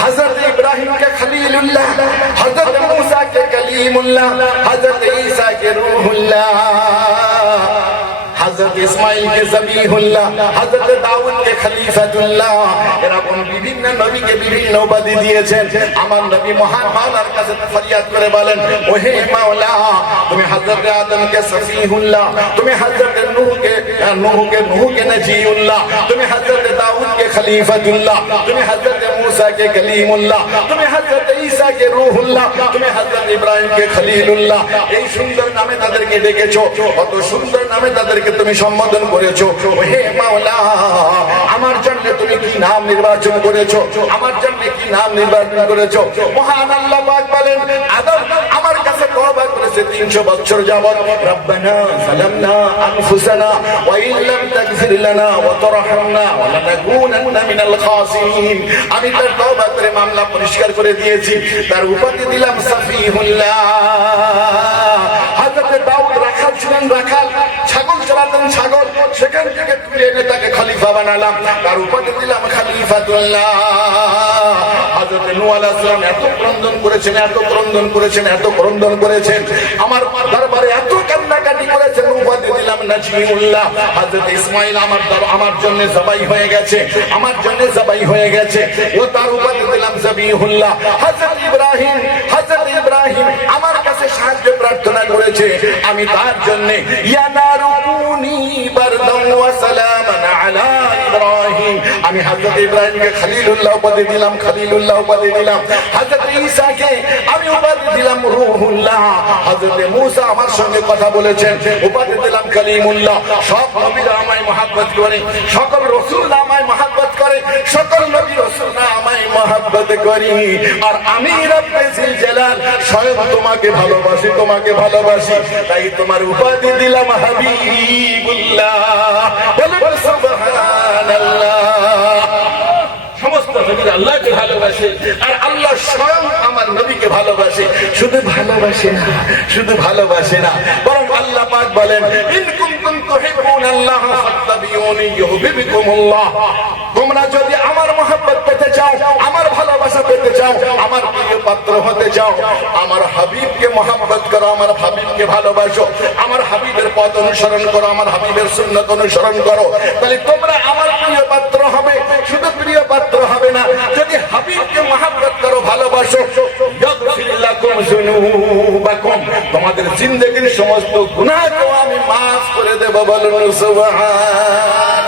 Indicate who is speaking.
Speaker 1: হযরত ইব্রাহিম কে বিভিন্ন নবীকে করে বলেন ওহে তুমি হযরত নূহ কে নূহ কে নূহ কে নজিউল্লাহ? তুমি হযরত দাউদ কে খলিফাতুল্লাহ। তুমি হযরত मूसा কে কলিমুল্লাহ। তুমি হযরত ঈসা কে রূহুল্লাহ। তুমি হযরত খলিলুল্লাহ। এই সুন্দর নামে তাদেরকে ডেকেছো। কত সুন্দর নামে তাদেরকে তুমি সম্বোধন করেছ। হে মাওলা, আমার জন্য তুমি কি নাম নির্বাচন করেছ? আমার জন্য কি নাম নির্বাচন করেছ? মহান আল্লাহ পাক বলেন, আদম 300 বছর যাবত রব্বানা সালামনা আনফুসানা ওয়া তাগফির লানা ওয়া তারহামনা ওয়া লানাকুনান্না মিনাল আমি তার তওবা মামলা পরিষ্কার করে দিয়েছি। তার উপাধি দিলাম সাফিহুল্লাহ। হযরত দাউদ রাখাল ছিলেন রাখাল, ছাগল চলাতেন ছাগল, সেখান থেকে তুলে এনে তাকে খলিফা বানালাম। তার উপাধি দিলাম খলিফাতুল্লাহ। আমার কাছে সাহায্য প্রার্থনা করেছে আমি তার জন্য নারুকুনি বারদান ওয়া সালামান আলা ইব্রাহিম আমি ইব্রাহিমকে উপাধি দিলাম উপাধি দিলাম। ঈসাকে আমি উপাধি দিলাম রূহুল্লাহ। মূসা আমার সঙ্গে কথা বলেছেন, উপাধি দিলাম কালিমুল্লাহ। সব নবীরা আমায় করে, সকল আমায় করে, সকল নবী আমায় করি। আর আমি জালাল স্বয়ং তোমাকে ভালোবাসি তোমাকে ভালোবাসি। তাই তোমার উপাধি দিলাম হাবিবুল্লাহ। আল্লাহকে ভালোবাসে, আর আল্লাহ স্বয়ং আমার নবীকে ভালোবাসে। শুধু ভালোবাসে না, শুধু ভালোবাসে না, বরং আল্লাহ পাক বলেন, ইন কুনতুম তুহিব্বুনাল্লাহ ফাত্তাবিউনি ইউহিব্বুকুমুল্লাহ। তোমরা যদি আমার মহব্বত পেতে চাও, আমার ভালোবাসা পেতে চাও, আমার প্রিয় পাত্র হতে চাও, আমার হাবিবকে মহব্বত করো, আমার হাবিবকে ভালোবাসো, আমার হাবিবের পথ অনুসরণ করো, আমার হাবিবের সুন্নত অনুসরণ করো, তাহলে তোমরা আমার প্রিয় পাত্র হবে। শুধু প্রিয় পাত্র হবে না। যদি হাবিবকে মহাব্বত করো, ভালোবাসো। তোমাদের জিন্দগির সমস্ত গুণাকে আমি মাফ করে দেবো বলুন সুবহান